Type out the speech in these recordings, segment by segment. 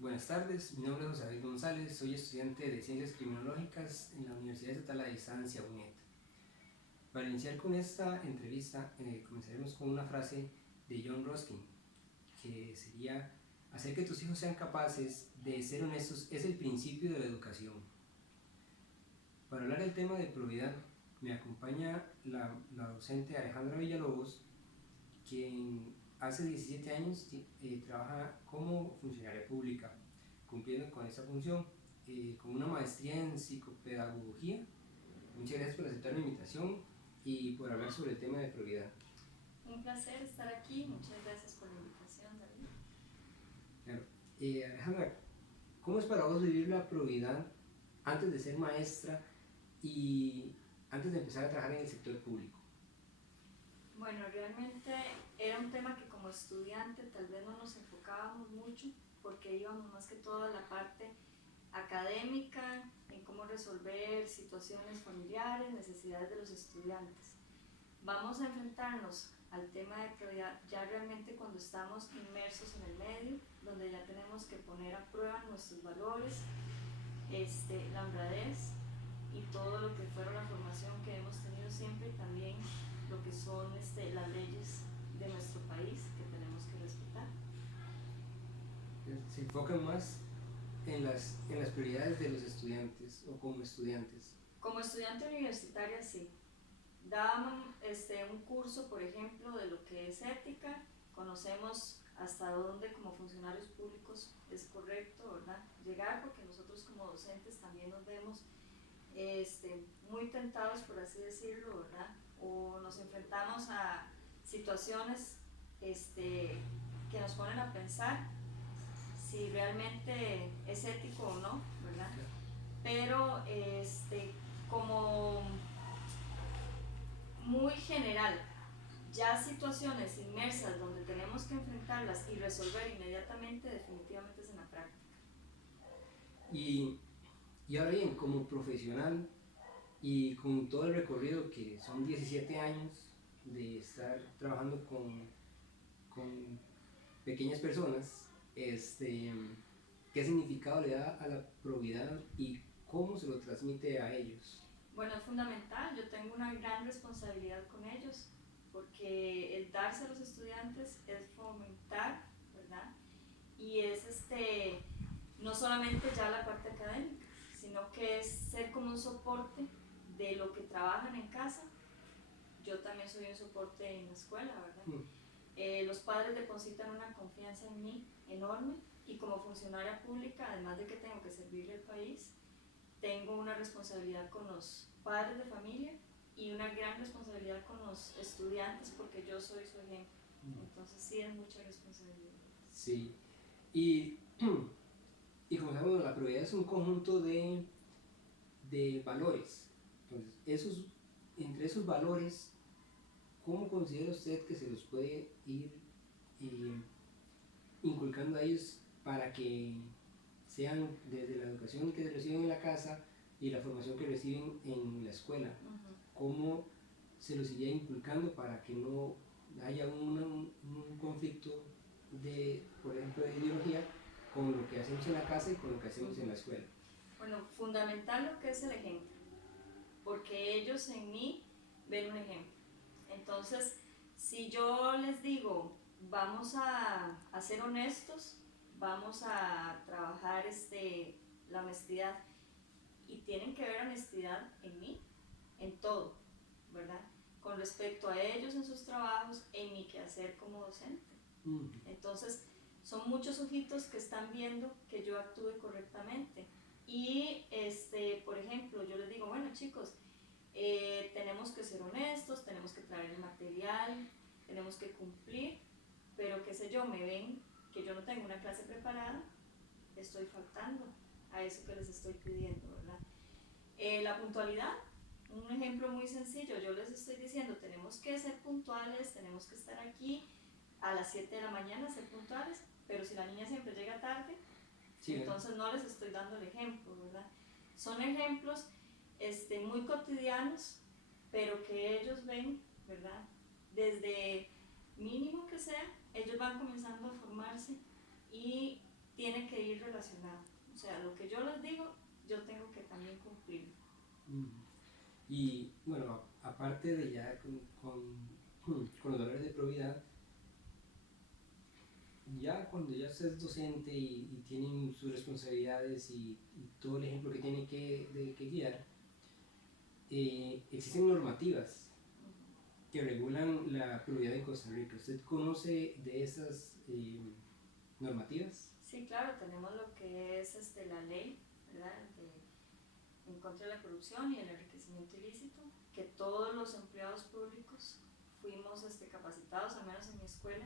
Buenas tardes, mi nombre es José David González, soy estudiante de Ciencias Criminológicas en la Universidad Estatal a Distancia, UNED. Para iniciar con esta entrevista, comenzaremos con una frase de John Ruskin, que sería: hacer que tus hijos sean capaces de ser honestos es el principio de la educación. Para hablar del tema de probidad, me acompaña la docente Alejandra Villalobos, quien hace 17 años trabaja como funcionaria pública, cumpliendo con esa función, con una maestría en psicopedagogía. Muchas gracias por aceptar mi invitación y por hablar sobre el tema de probidad. Un placer estar aquí, muchas gracias por la invitación, David. Claro. Alejandra, ¿cómo es para vos vivir la probidad antes de ser maestra y antes de empezar a trabajar en el sector público? Bueno, realmente era un tema que como estudiante tal vez no nos enfocábamos mucho porque íbamos más que todo a la parte académica, en cómo resolver situaciones familiares, necesidades de los estudiantes. Vamos a enfrentarnos al tema de prioridad ya realmente cuando estamos inmersos en el medio, donde ya tenemos que poner a prueba nuestros valores, la honradez y todo lo que fuera la formación que hemos tenido siempre y también lo que son las leyes de nuestro país que tenemos que respetar. Se enfocan más en las prioridades de los estudiantes o como estudiantes. Como estudiante universitaria sí, dábamos un curso, por ejemplo, de lo que es ética, conocemos hasta dónde como funcionarios públicos es correcto, ¿verdad?, llegar, porque nosotros como docentes también nos vemos muy tentados, por así decirlo, ¿verdad?, o nos enfrentamos a situaciones que nos ponen a pensar si realmente es ético o no, ¿verdad? Pero como muy general, ya situaciones inmersas donde tenemos que enfrentarlas y resolver inmediatamente, definitivamente es en la práctica. Y, y ahora bien, como profesional y con todo el recorrido que son 17 años de estar trabajando con pequeñas personas, ¿qué significado le da a la probidad y cómo se lo transmite a ellos? Bueno, es fundamental, yo tengo una gran responsabilidad con ellos, porque el darse a los estudiantes es fomentar, ¿verdad? Y es no solamente ya la parte académica, sino que es ser como un soporte de lo que trabajan en casa. Yo también soy un soporte en la escuela, ¿verdad? Los padres depositan una confianza en mí enorme, y como funcionaria pública, además de que tengo que servirle al país, tengo una responsabilidad con los padres de familia y una gran responsabilidad con los estudiantes, porque yo soy su ejemplo. Entonces sí es mucha responsabilidad. Sí, y, y como sabemos, la probidad es un conjunto de valores. Entonces, entre esos valores, ¿cómo considera usted que se los puede ir eh, inculcando a ellos para que sean desde la educación que reciben en la casa y la formación que reciben en la escuela? ¿Cómo se los iría inculcando para que no haya un conflicto de, por ejemplo, de ideología con lo que hacemos en la casa y con lo que hacemos en la escuela? Bueno, fundamental lo que es el ejemplo, porque ellos en mí ven un ejemplo. Entonces, si yo les digo, vamos a ser honestos, vamos a trabajar la honestidad, y tienen que ver honestidad en mí, en todo, ¿verdad? Con respecto a ellos en sus trabajos, en mi quehacer como docente. Entonces, son muchos ojitos que están viendo que yo actúe correctamente. Y, por ejemplo, yo les digo, bueno, chicos, tenemos que ser honestos, tenemos que traer el material, tenemos que cumplir, pero qué sé yo, me ven que yo no tengo una clase preparada, estoy faltando a eso que les estoy pidiendo, ¿verdad? La puntualidad, un ejemplo muy sencillo, yo les estoy diciendo, tenemos que ser puntuales, tenemos que estar aquí a las 7 de la mañana, ser puntuales, pero si la niña siempre llega tarde, sí, entonces no les estoy dando el ejemplo, ¿verdad? Son ejemplos muy cotidianos, pero que ellos ven, ¿verdad? Desde mínimo que sea, ellos van comenzando a formarse y tiene que ir relacionado. O sea, lo que yo les digo, yo tengo que también cumplir. Y bueno, aparte de ya con los valores de probidad, ya cuando ya usted es docente y tienen sus responsabilidades y todo el ejemplo que tiene que guiar, existen normativas que regulan la probidad en Costa Rica. ¿Usted conoce de esas normativas? Sí, claro, tenemos lo que es la ley, ¿verdad? En contra de la corrupción y el enriquecimiento ilícito, que todos los empleados públicos fuimos capacitados, al menos en mi escuela,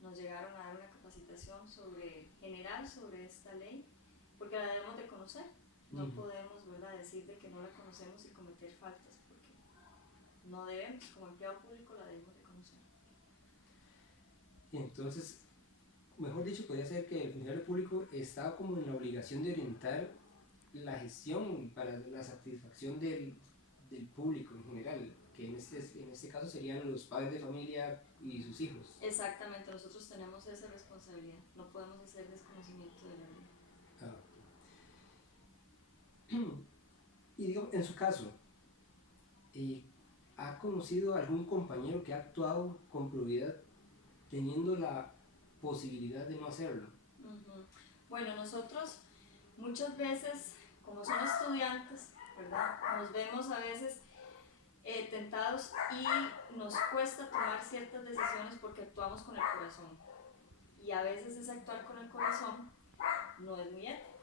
nos llegaron a dar una capacitación general sobre esta ley, porque la debemos de conocer. No podemos, ¿verdad?, decir de que no la conocemos y cometer faltas, porque no debemos, como empleado público la debemos de conocer. Entonces, mejor dicho, podría ser que el funcionario público está como en la obligación de orientar la gestión para la satisfacción del público en general, que en este caso serían los padres de familia y sus hijos. Exactamente, nosotros tenemos esa responsabilidad, no podemos hacer desconocimiento de la ley. Y digo, en su caso, ¿ha conocido algún compañero que ha actuado con probidad teniendo la posibilidad de no hacerlo? Bueno, nosotros muchas veces, como son estudiantes, ¿verdad?, nos vemos a veces tentados y nos cuesta tomar ciertas decisiones porque actuamos con el corazón. Y a veces ese actuar con el corazón no es muy ético.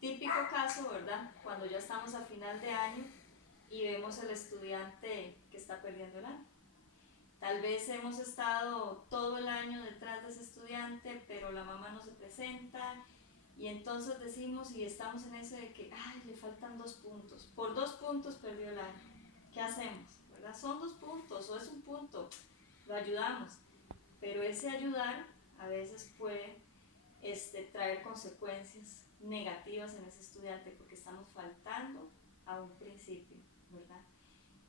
Típico caso, ¿verdad?, cuando ya estamos a final de año y vemos al estudiante que está perdiendo el año. Tal vez hemos estado todo el año detrás de ese estudiante, pero la mamá no se presenta y entonces decimos y estamos en ese de que, ay, le faltan 2 puntos. Por 2 puntos perdió el año. ¿Qué hacemos? ¿Verdad? Son 2 puntos o es 1 punto. Lo ayudamos. Pero ese ayudar a veces puede traer consecuencias negativas en ese estudiante porque estamos faltando a un principio, ¿verdad?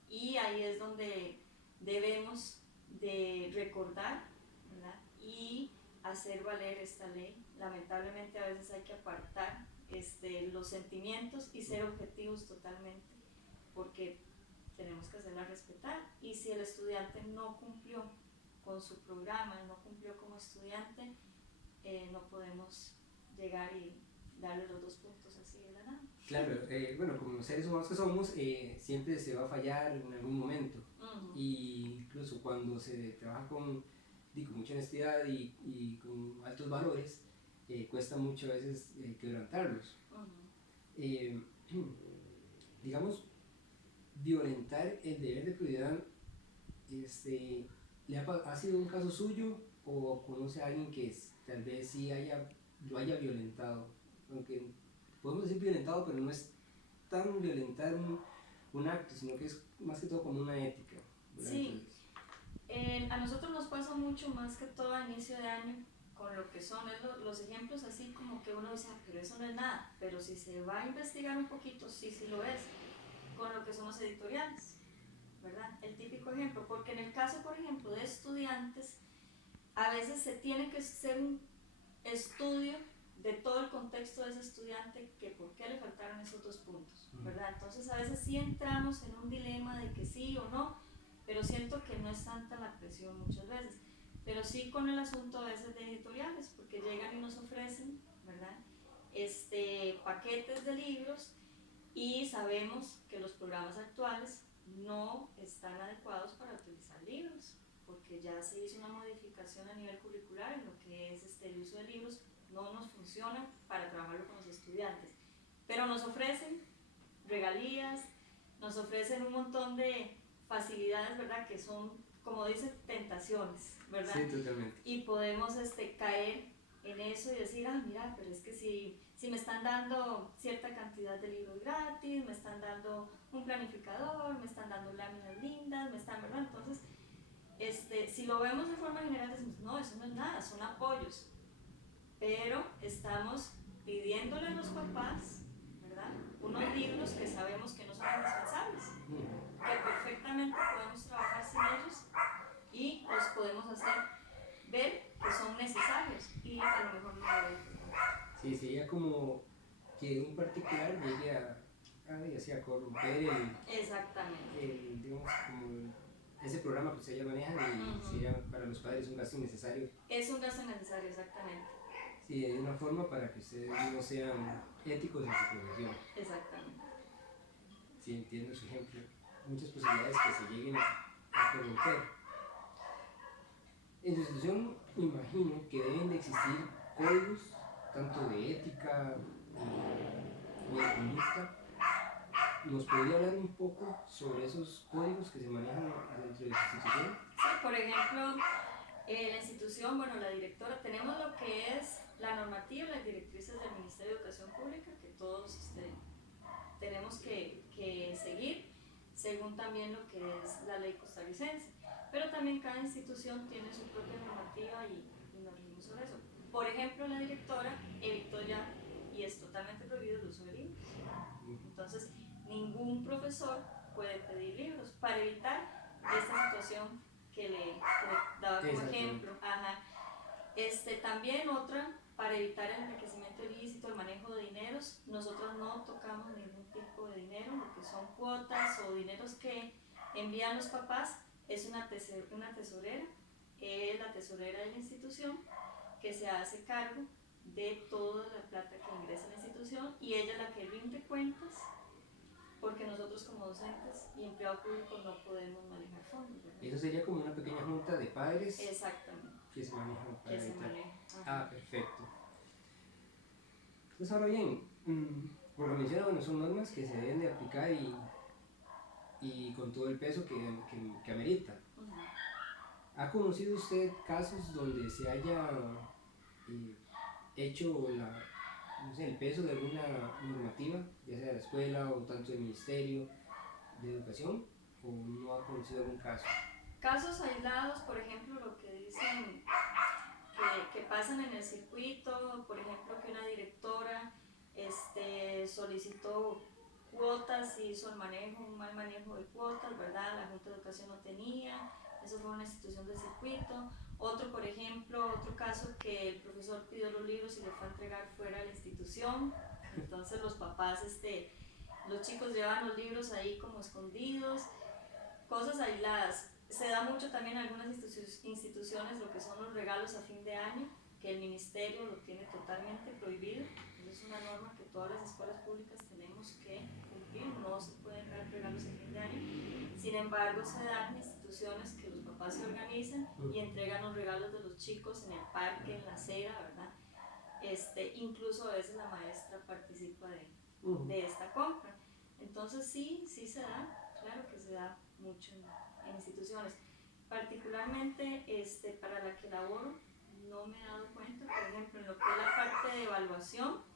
Y ahí es donde debemos de recordar, ¿verdad?, y hacer valer esta ley. Lamentablemente a veces hay que apartar los sentimientos y ser objetivos totalmente, porque tenemos que hacerla respetar. Y si el estudiante no cumplió con su programa, no cumplió como estudiante, no podemos llegar y darle los 2 puntos así de la nada. Claro, bueno, como seres humanos que somos, siempre se va a fallar en algún momento. Y incluso cuando se trabaja con mucha honestidad y con altos valores, cuesta mucho a veces quebrantarlos. Digamos, violentar el deber de probidad, ¿ha sido un caso suyo o conoce a alguien que tal vez sí lo haya violentado? Aunque podemos decir violentado, pero no es tan violentar un acto, sino que es más que todo como una ética, ¿verdad? Sí, a nosotros nos pasa mucho más que todo a inicio de año con lo que son los ejemplos así como que uno dice, pero eso no es nada, pero si se va a investigar un poquito, sí lo es, con lo que son los editoriales, ¿verdad? El típico ejemplo, porque en el caso, por ejemplo, de estudiantes, a veces se tiene que hacer un estudio de todo el contexto de ese estudiante, que por qué le faltaron esos 2 puntos, ¿verdad? Entonces a veces sí entramos en un dilema de que sí o no, pero siento que no es tanta la presión muchas veces, pero sí con el asunto a veces de editoriales, porque llegan y nos ofrecen, ¿verdad?, paquetes de libros y sabemos que los programas actuales no están adecuados para utilizar libros, porque ya se hizo una modificación a nivel curricular en lo que es el uso de libros. No nos funciona para trabajarlo con los estudiantes, pero nos ofrecen regalías, nos ofrecen un montón de facilidades, ¿verdad?, que son, como dicen, tentaciones, ¿verdad? Sí, totalmente. Y podemos caer en eso y decir, mira, pero es que si me están dando cierta cantidad de libros gratis, me están dando un planificador, me están dando láminas lindas, ¿verdad? Entonces, si lo vemos de forma general, decimos, no, eso no es nada, son apoyos. Pero estamos pidiéndole a los papás, ¿verdad?, unos libros que sabemos que no son indispensables, que perfectamente podemos trabajar sin ellos y los podemos hacer ver que son necesarios y a lo mejor no lo ven. Sí, sería como que un particular llegue a corromper Exactamente. digamos, como ese programa que ustedes ya manejan y Ujú. sería para los padres un gasto innecesario. Es un gasto necesario, exactamente. Sí, hay una forma para que ustedes no sean éticos en su profesión. Exactamente. Sí, entiendo su ejemplo. Muchas posibilidades que se lleguen a corromper. En su institución, me imagino que deben de existir códigos, tanto de ética o de conducta. ¿Nos podría hablar un poco sobre esos códigos que se manejan dentro de su institución? Sí, por ejemplo, la institución, bueno, la directora, tenemos lo que es la normativa, las directrices del Ministerio de Educación Pública, que todos tenemos que seguir, según también lo que es la ley costarricense. Pero también cada institución tiene su propia normativa y nos regimos sobre eso. Por ejemplo, la directora evitó ya, y es totalmente prohibido el uso de libros. Entonces, ningún profesor puede pedir libros para evitar esta situación que le daba como ejemplo. Ajá. También otra, para evitar el enriquecimiento ilícito, el manejo de dineros, nosotros no tocamos ningún tipo de dinero, lo que son cuotas o dineros que envían los papás, es una tesorera, es la tesorera de la institución, que se hace cargo de toda la plata que ingresa a la institución y ella es la que rinde cuentas, porque nosotros como docentes y empleados públicos no podemos manejar fondos, ¿verdad? Eso sería como una pequeña junta de padres. Exactamente. Que se manejan para que se evitar. maneja. Ah, perfecto. Entonces ahora bien, por lo menciona, bueno, son normas que se deben de aplicar y con todo el peso que amerita. ¿Ha conocido usted casos donde se haya hecho no sé, el peso de alguna normativa, ya sea de la escuela o tanto del Ministerio de Educación, o no ha conocido algún caso? Casos aislados, por ejemplo, lo que dicen que pasan en el circuito, por ejemplo, que una directora solicitó cuotas y hizo un mal manejo de cuotas, ¿verdad? La Junta de Educación no tenía, eso fue una institución del circuito. Otro, por ejemplo, otro caso que el profesor pidió los libros y le fue a entregar fuera de la institución, entonces los papás, los chicos llevan los libros ahí como escondidos, cosas aisladas. Se da mucho también en algunas instituciones lo que son los regalos a fin de año, que el ministerio lo tiene totalmente prohibido. Es una norma que todas las escuelas públicas tenemos que cumplir, no se pueden dar regalos a fin de año. Sin embargo, se dan instituciones que los papás se organizan y entregan los regalos de los chicos en el parque, en la acera, ¿verdad? Incluso a veces la maestra participa de esta compra. Entonces sí se da, claro que se da mucho en instituciones. Particularmente para la que laboro, no me he dado cuenta, por ejemplo, en lo que es la parte de evaluación,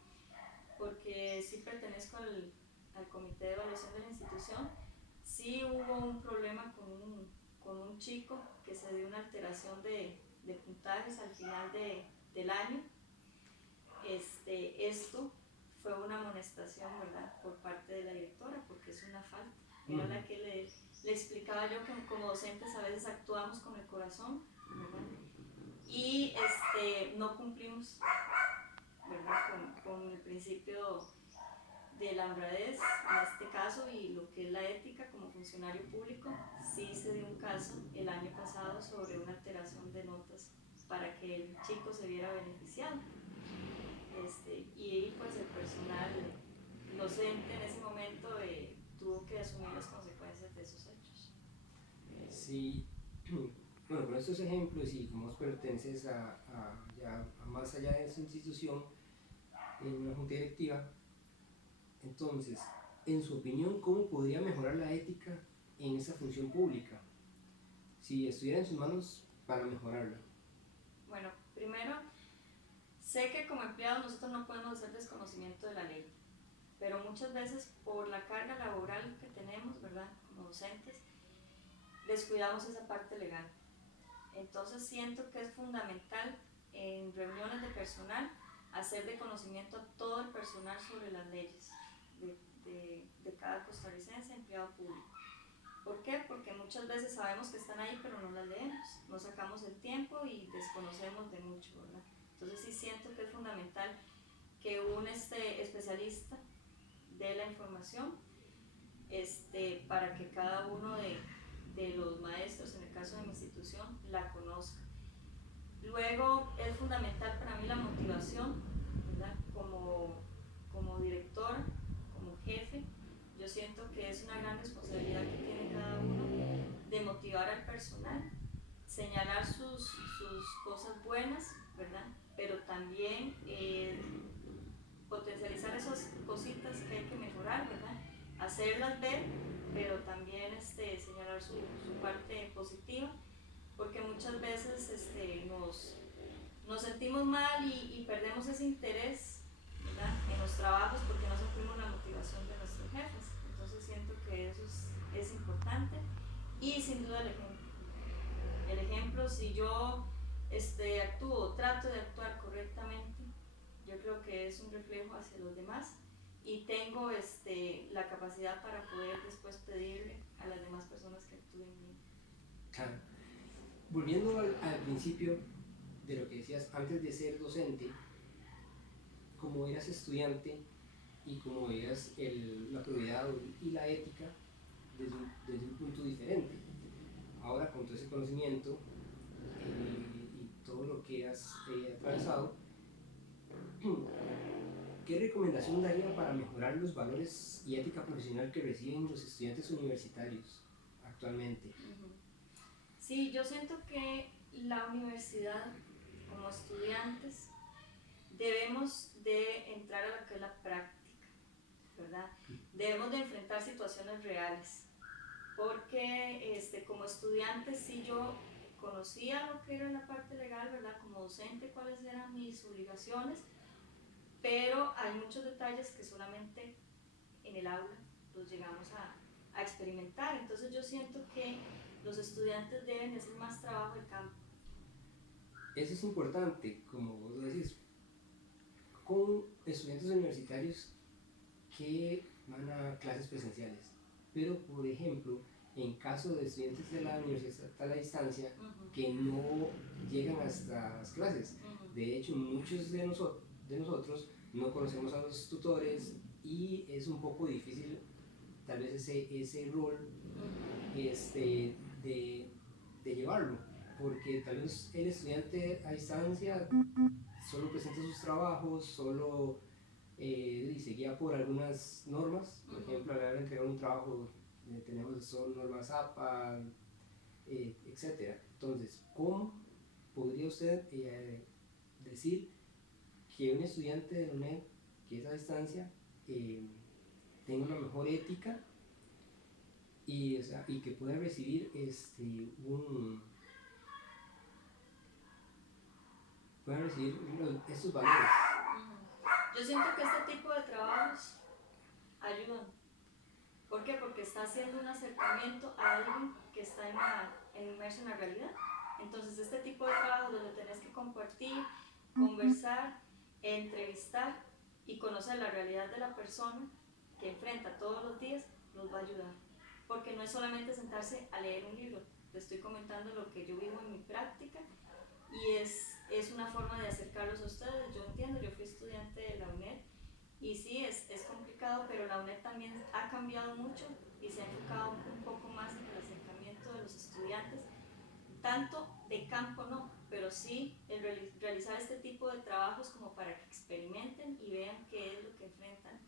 porque sí pertenezco al comité de evaluación de la institución, sí hubo un problema con un chico que se dio una alteración de puntajes al final del año. Esto fue una amonestación, ¿verdad?, por parte de la directora, porque es una falta. Era la que le explicaba yo que como docentes a veces actuamos con el corazón, ¿verdad? Y no cumplimos, ¿verdad?, con el principio de la honradez en este caso y lo que es la ética como funcionario público. Sí se dio un caso el año pasado sobre una alteración de notas para que el chico se viera beneficiado. Y pues el personal docente en ese momento tuvo que asumir las consecuencias de esos hechos. Sí, bueno, con estos ejemplos y como vos perteneces ya más allá de esa institución, en una junta directiva, entonces, en su opinión, ¿cómo podría mejorar la ética en esa función pública? Si estuviera en sus manos para mejorarla. Bueno, primero, sé que como empleados nosotros no podemos hacer desconocimiento de la ley, pero muchas veces por la carga laboral que tenemos, ¿verdad?, como docentes, descuidamos esa parte legal. Entonces siento que es fundamental en reuniones de personal hacer de conocimiento a todo el personal sobre las leyes de cada costarricense empleado público. ¿Por qué? Porque muchas veces sabemos que están ahí pero no las leemos, no sacamos el tiempo y desconocemos de mucho, ¿verdad? Entonces sí siento que es fundamental que un especialista dé la información para que cada uno de los maestros, en el caso de mi institución, la conozca. Luego es fundamental para mí la motivación, ¿verdad? Como directora, como jefe, yo siento que es una gran responsabilidad que tiene cada uno de motivar al personal, señalar sus cosas buenas, ¿verdad? Pero también potencializar esas cositas que hay que mejorar, ¿verdad? Hacerlas ver, pero también señalar su parte positiva, porque muchas veces nos sentimos mal y perdemos ese interés, ¿verdad? En los trabajos porque no sentimos la motivación de nuestros jefes. Entonces siento que eso es importante y sin duda el ejemplo. El ejemplo, si yo actúo, trato de actuar correctamente, yo creo que es un reflejo hacia los demás y tengo la capacidad para poder después pedirle a las demás personas que actúen bien. Claro. Volviendo al principio de lo que decías, antes de ser docente, como eras estudiante y como veías la probidad y la ética desde un punto diferente. Ahora con todo ese conocimiento y todo lo que has atravesado, ¿qué recomendación daría para mejorar los valores y ética profesional que reciben los estudiantes universitarios actualmente? Sí, yo siento que la universidad, como estudiantes, debemos de entrar a lo que es la práctica, ¿verdad? Debemos de enfrentar situaciones reales, porque como estudiante sí yo conocía lo que era la parte legal, ¿verdad? Como docente, cuáles eran mis obligaciones, pero hay muchos detalles que solamente en el aula los llegamos a experimentar. Entonces yo siento que los estudiantes deben hacer más trabajo de campo. Eso es importante, como vos decís, con estudiantes universitarios que van a clases presenciales, pero por ejemplo, en caso de estudiantes de la universidad a la distancia que no llegan hasta las clases, de hecho muchos de nosotros no conocemos a los tutores y es un poco difícil tal vez ese rol de llevarlo, porque tal vez el estudiante a distancia solo presenta sus trabajos, solo y se guía por algunas normas. Por ejemplo, a la hora de entregar un trabajo tenemos son normas APA, etc. Entonces, ¿cómo podría usted decir que un estudiante de la UNED que es a distancia tenga una mejor ética y que pueda recibir estos valores? Yo siento que este tipo de trabajos ayudan. ¿Por qué? Porque está haciendo un acercamiento a alguien que está inmerso en la realidad. Entonces este tipo de trabajo donde tenés que compartir, conversar, entrevistar y conocer la realidad de la persona que enfrenta todos los días, los va a ayudar. Porque no es solamente sentarse a leer un libro, te estoy comentando lo que yo vivo en mi práctica y es una forma de acercarlos a ustedes. Yo entiendo, yo fui estudiante de la UNED y sí, es complicado, pero la UNED también ha cambiado mucho y se ha enfocado un poco más en el acercamiento de los estudiantes, tanto de campo no, pero sí el realizar este tipo de trabajos como para que experimenten y vean qué es lo que enfrentan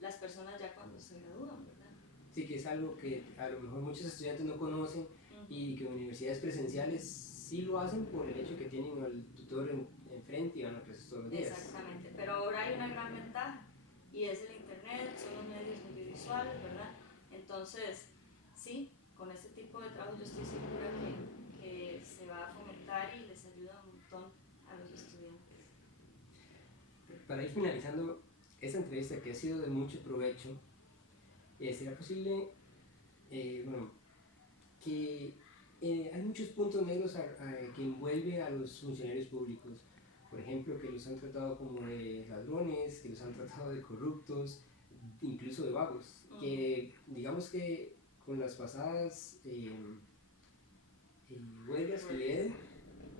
las personas ya cuando se gradúan, ¿verdad? Sí, que es algo que a lo mejor muchos estudiantes no conocen y que en universidades presenciales sí lo hacen por el hecho que tienen al tutor enfrente y van a clases todos los días. Exactamente, pero ahora hay una gran ventaja y es el internet, son los medios audiovisuales, ¿verdad? Entonces, sí, con este tipo de trabajo yo estoy segura que se va a fomentar y les ayuda un montón a los estudiantes. Para ir finalizando esta entrevista que ha sido de mucho provecho, ¿será posible, que hay muchos puntos negros que envuelve a los funcionarios públicos? Por ejemplo, que los han tratado como de ladrones, que los han tratado de corruptos, incluso de vagos, que digamos que con las pasadas huelgas que dieron,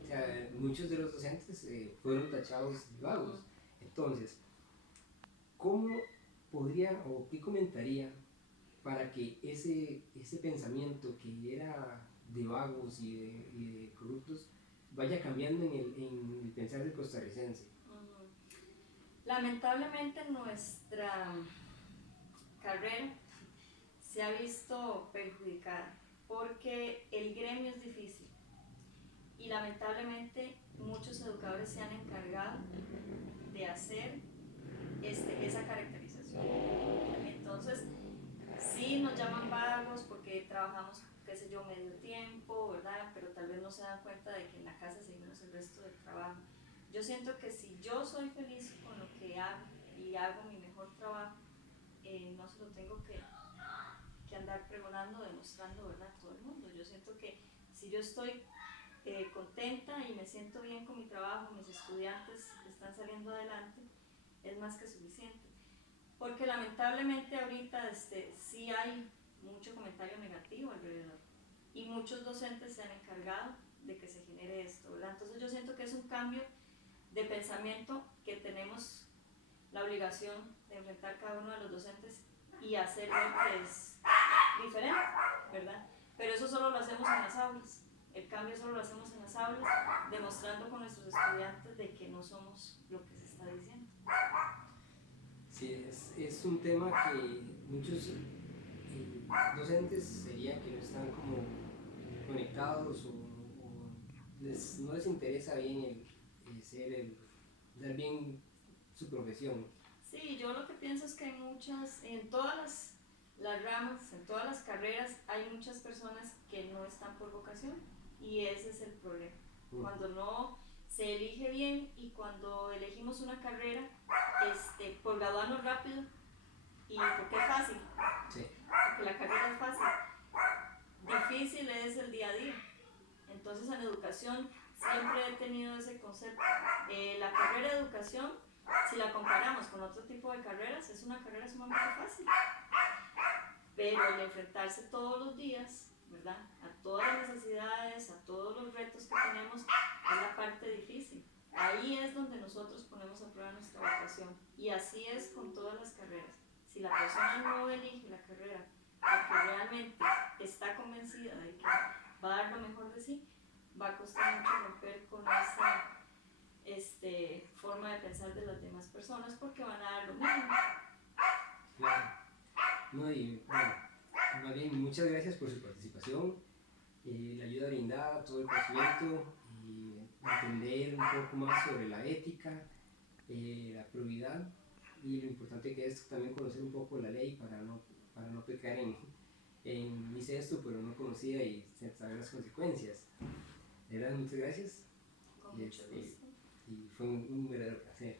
o sea, muchos de los docentes fueron tachados de vagos. Entonces, ¿cómo podría o qué comentaría para que ese pensamiento que era de vagos y de corruptos vaya cambiando en el pensar del costarricense? Lamentablemente nuestra carrera se ha visto perjudicada porque el gremio es difícil y lamentablemente muchos educadores se han encargado de hacer esa caracterización. Entonces, sí nos llaman vagos porque trabajamos, qué sé yo, medio tiempo, ¿verdad? Pero tal vez no se dan cuenta de que en la casa seguimos el resto del trabajo. Yo siento que si yo soy feliz con lo que hago y hago mi mejor trabajo, no se lo tengo que andar pregonando, demostrando, ¿verdad? A todo el mundo. Yo siento que si yo estoy contenta y me siento bien con mi trabajo, mis estudiantes están saliendo adelante, es más que suficiente. Porque lamentablemente ahorita sí hay mucho comentario negativo alrededor y muchos docentes se han encargado de que se genere esto, ¿verdad? Entonces yo siento que es un cambio de pensamiento que tenemos la obligación de enfrentar cada uno de los docentes y hacer lo que es diferente, ¿verdad? Pero eso solo lo hacemos en las aulas. El cambio solo lo hacemos en las aulas, demostrando con nuestros estudiantes de que no somos lo que se está diciendo. Sí, es un tema que muchos docentes sería que no están como conectados o no les interesa bien dar bien su profesión. Sí, yo lo que pienso es que hay en todas las ramas, en todas las carreras, hay muchas personas que no están por vocación y ese es el problema. Cuando no se elige bien y cuando elegimos una carrera por graduarnos rápido y porque es fácil, sí. porque la carrera es fácil, difícil es el día a día. Entonces en educación siempre he tenido ese concepto. La carrera de educación, si la comparamos con otro tipo de carreras, es una carrera sumamente fácil. Pero el enfrentarse todos los días, ¿verdad? A todas las necesidades, a todos los retos que tenemos, es la parte difícil. Ahí es donde nosotros ponemos a prueba nuestra vocación. Y así es con todas las carreras. Si la persona no elige la carrera porque realmente está convencida de que va a dar lo mejor de sí, va a costar mucho romper con esa forma de pensar de las demás personas porque van a dar lo mismo. Claro. No, y bueno, más bien muchas gracias por su participación, la ayuda brindada, todo el conocimiento y entender un poco más sobre la ética, la probidad y lo importante que es también conocer un poco la ley para no pecar hice esto pero no conocía y saber las consecuencias. De verdad, muchas gracias. Con mucho gusto. Y fue un verdadero placer.